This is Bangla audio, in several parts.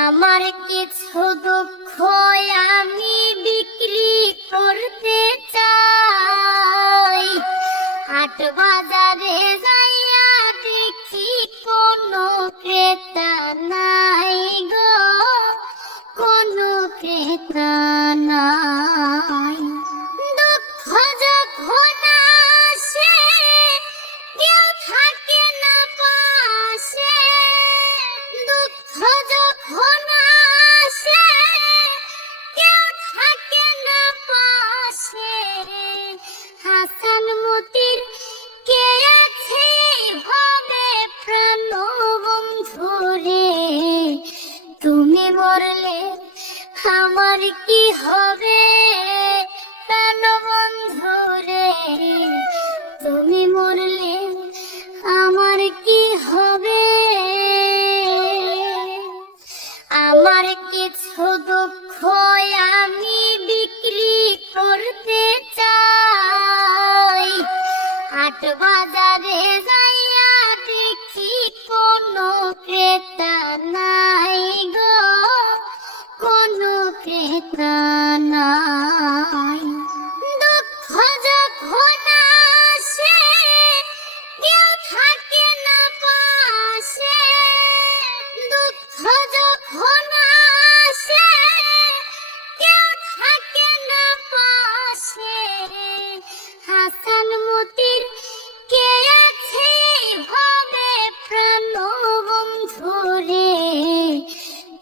আমার কিছু দুঃখ আমি বিক্রি করতে চাই। হাট বাজারে যাইয়া দেখি কোনো ক্রেতা নাই গো। কোনো ক্রেতা মরলে আমার কি হবে? প্রাণ বন্ধুরে তুমি মরলে আমার কি হবে? আমার কিছু দুঃখ আমি বিক্রি করতে চাই। হাট বাজারে যাইয়া দেখি কোনো ক্রেতা নাই।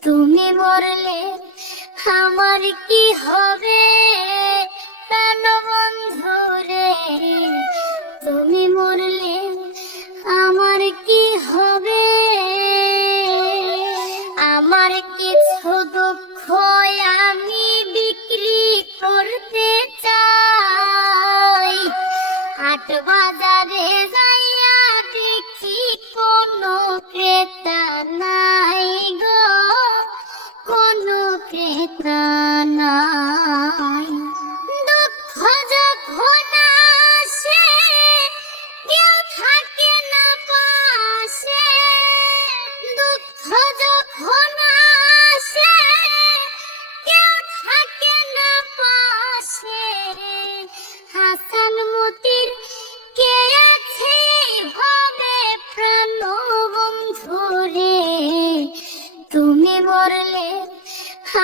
তুমি মরলে আমার কি হবে? হাট বাজারে যাইয়া দেখি কোনো ক্রেতা নাই গো। কোনো ক্রেতা নাই। দুঃখ যখন আসে, কেউ থাকে না পাশে। দুঃখ যখন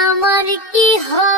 আমার কি হবে